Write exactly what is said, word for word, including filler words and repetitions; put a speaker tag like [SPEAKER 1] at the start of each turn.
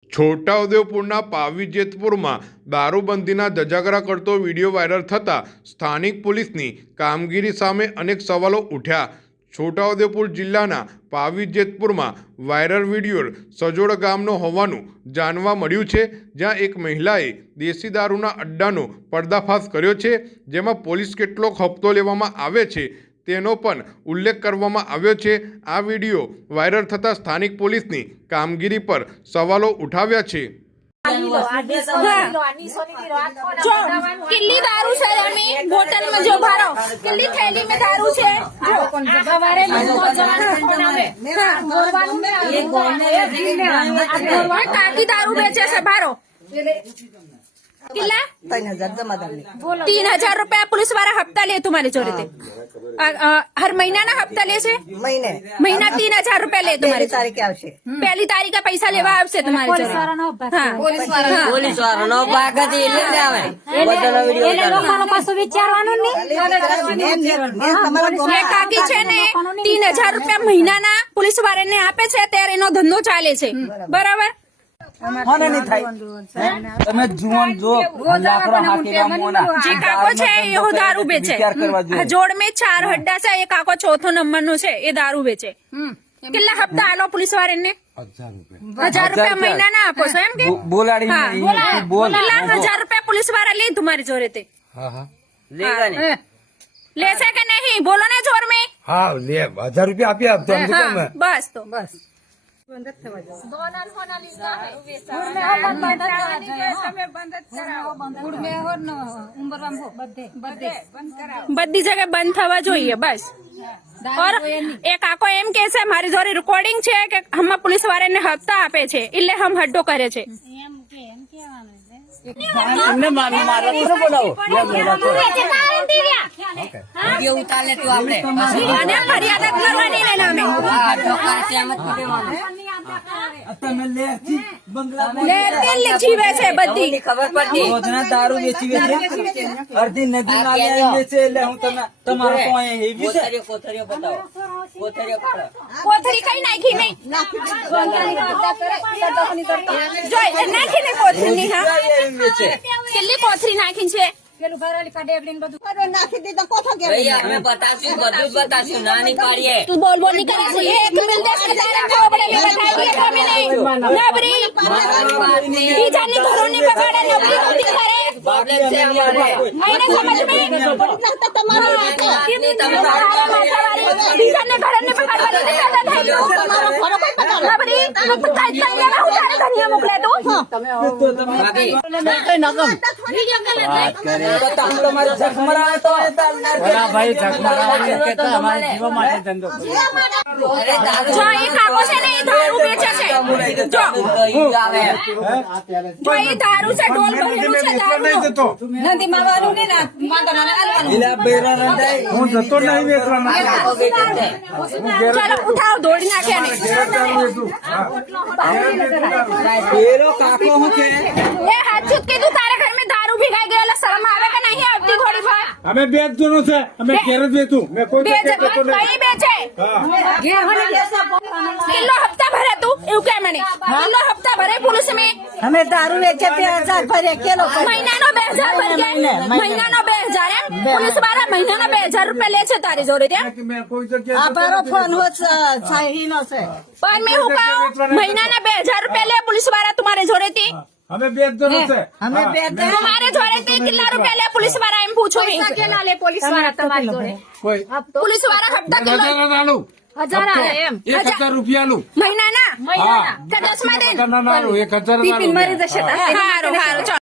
[SPEAKER 1] છોટાઉદેપુરના પાવી જેતપુરમાં દારૂબંધીના ધજાગરા કરતો video viral થતાં સ્થાનિક પોલીસની કામગીરી સામે અનેક સવાલો ઉઠ્યા। છોટાઉદેપુર જિલ્લાના પાવી જેતપુરમાં વાયરલ વિડીયો સજોડ ગામનો હોવાનું જાણવા મળ્યું છે, જ્યાં એક મહિલાએ દેશી દારૂના અડ્ડાનો પર્દાફાશ કર્યો છે, જેમાં પોલીસ કેટલો હપ્તો લેવામાં આવે છે તેનો પણ ઉલ્લેખ કરવામાં આવ્યો છે। આ વિડીયો વાયરલ થતાં સ્થાનિક પોલીસની કામગીરી પર સવાલો ઉઠાવ્યા છે।
[SPEAKER 2] किल्ली दारू है हमें बोतल में जो भरो किल्ली थैली में दारू है काकी दारू बेचे से भरो किला तीन हजार जमा तीन हजार रुपया पुलिस वाला हफ्ता ले तुम्हारे चोरी थे हर महीना ना हफ्ता ले से
[SPEAKER 3] महीने
[SPEAKER 2] महीना तीन हजार रुपया ले तुम्हारी
[SPEAKER 3] तारीख આવશે
[SPEAKER 2] पहली तारीख का पैसा लेवा आपसे तुम्हारे
[SPEAKER 4] પોલીસ વાળાનો
[SPEAKER 3] પોલીસ વાળાનો બાગથી લઈને આવે બધાનો વિડિયો
[SPEAKER 4] એટલે લોકોનો પાછું વિચારવાનું નહીં।
[SPEAKER 2] ये काकी છે ને तीन हजार रुपया महीनाના પોલીસ વાળાને આપે છે ત્યારે એનો ધંધો ચાલે છે, બરાબર?
[SPEAKER 5] હોને નહીં થાય તમે જુવાન જો લાકડો હાકેલા મોના
[SPEAKER 2] જે કાકો છે એ દારૂ બેચે જોડ में चार हड्डा છે, એ કાકો ચોથો નંબર નો છે, એ દારૂ બેચે। કેટલા હપ્તા આલો પોલીસ વાળાને? हजार रुपया महीना ना आपो છો એમ કે
[SPEAKER 5] બોલાડી બોલ
[SPEAKER 2] કેટલા हजार रुपया पुलिस वाला ले तुम्हारे जोरे थे?
[SPEAKER 5] હા હા લેगा ને
[SPEAKER 2] ले से કે નહીં બોલો ને જોર में?
[SPEAKER 5] હા લે हजार रुपया આપ્યા તો એમ તો કેમ
[SPEAKER 2] बस तो बस બધી જગ્યાએ બંધ થવા જોઈએ બસ। और एक आको एम के से हमारी जोरी रिकॉर्डिंग छे कि हम पुलिस वाले ने हफ्ता आपे छे એટલે हम हड्डो करे छे।
[SPEAKER 5] તમને મારી મારા તો બોલાવો
[SPEAKER 3] વિડિયો ઉતાર લે તું આપણે
[SPEAKER 2] અને ફરિયાદ કરવાની ને નામે
[SPEAKER 3] આ તો કાચે મત દેવાનું
[SPEAKER 5] તમે લેતી બંગલા
[SPEAKER 2] લે તેલ જીવે છે બધી
[SPEAKER 3] ખબર પડતી
[SPEAKER 5] રોજના દારૂ વેચી વેચી અડધી નદી નાળિયા વેચે એટલે હું તમને તમારો તો અહીંયા હેવી છે
[SPEAKER 3] કોથરીઓ કોથરીઓ બતાવો કોથરીઓ કરો
[SPEAKER 2] કોથરી કઈ નાખી નહીં જોઈ નાખી ને કોથરી ની હા કેટલી કોથરી નાખી છે
[SPEAKER 4] પેલું ભરેલી કાઢે એવડીને બધું
[SPEAKER 3] નાખી દીધા કોથા કે ભૈયા અમે બતાશું બધું જ બતાશું ના નહીં પાડીએ
[SPEAKER 2] તું બોલ બોલ નહીં કરે છે એક મિલ દેશ કે તારે ખાવા પડે મેં બતાવી કે અમે નહીં નબરી બીજાની ઘરોની બગાડે નબરી નબરી કરે
[SPEAKER 3] પ્રોબ્લેમ છે અમારે
[SPEAKER 2] આઈને સમજ મે તમારો
[SPEAKER 3] તમે તમારા
[SPEAKER 2] બીજાને ઘરોની બગાડવાની તમારો ઘરો કોઈ પતા નબરી તું કાઈ કાઈ લેવા હું તારે ઘનિયા મોકલે તું
[SPEAKER 5] તો તમે કઈ નકમ તમારે જખમરાવે તો ભાઈ જખમરાવે કે તો અમારે જીવા માટે ધંધો
[SPEAKER 3] અરે દારૂ
[SPEAKER 2] જો એ કાકો છે ને એ દારૂ બેચે છે, જો
[SPEAKER 3] આવે
[SPEAKER 2] જો એ દારૂ છે ઢોલ ભરેલું છે દારૂ
[SPEAKER 3] નદી માં વાળું ને ના માંગો મને આલવાનું
[SPEAKER 5] ઇલા બેરા રંડાઈ હું જતો નહીં વેચવાનો
[SPEAKER 2] ચાલો ઉઠાવ દોડી નાખે ને
[SPEAKER 5] બેરો કાકો હું કે
[SPEAKER 2] એ હાચું કીધું તારે ઘર में दारू ભીગાઈ ગયેલા શરમ આવે કે નહીં આવતી થોડી વાર?
[SPEAKER 6] અમે બે જ જણો છે, અમે ઘેર જ વેચું મેં કોઈ
[SPEAKER 2] બે
[SPEAKER 6] જગ્યાએ જતો નહીં।
[SPEAKER 2] કઈ બેચે
[SPEAKER 4] ઘેર હોને
[SPEAKER 2] કિલો હપ્તા ભરે તું એવું કે મને કિલો હપ્તા ભરે પુલિસ में
[SPEAKER 3] અમે દારૂ વેચે બે હજાર ભરે કેલો
[SPEAKER 2] મહિનાનો બે હજાર ભરે મહિનાનો બે હજાર એમ પુલિસ વાળા મહિનાનો બે હજાર રૂપિયા લે છે તારી જોડે ત્યાં
[SPEAKER 6] મેં કોઈ જગ્યાએ
[SPEAKER 3] આ બારો ફોન હોત સાહીનો છે
[SPEAKER 2] પણ મેં હું કહું મહિનાના બે હજાર રૂપિયા લે પુલિસ વાળા તમારે જોડે થી
[SPEAKER 6] અમે બે જ જણો છે।
[SPEAKER 3] અમે બે
[SPEAKER 2] તમારે જોડે થી કેટલા રૂપિયા લે પુલિસ વાળા એમ પૂછું કેટલા લે પોલીસ વાળા તમારી જોડે
[SPEAKER 6] કોઈ
[SPEAKER 2] પુલિસ વાળા હપ્તા કેટલા
[SPEAKER 6] હજાર આલું
[SPEAKER 2] હજાર આવે એમ
[SPEAKER 6] એક હજાર રૂપિયાનું
[SPEAKER 2] મહિનાના
[SPEAKER 6] હા
[SPEAKER 2] કે દસ માં દે
[SPEAKER 6] ના ના એક હજાર આલું
[SPEAKER 2] હારું હારું ચાલો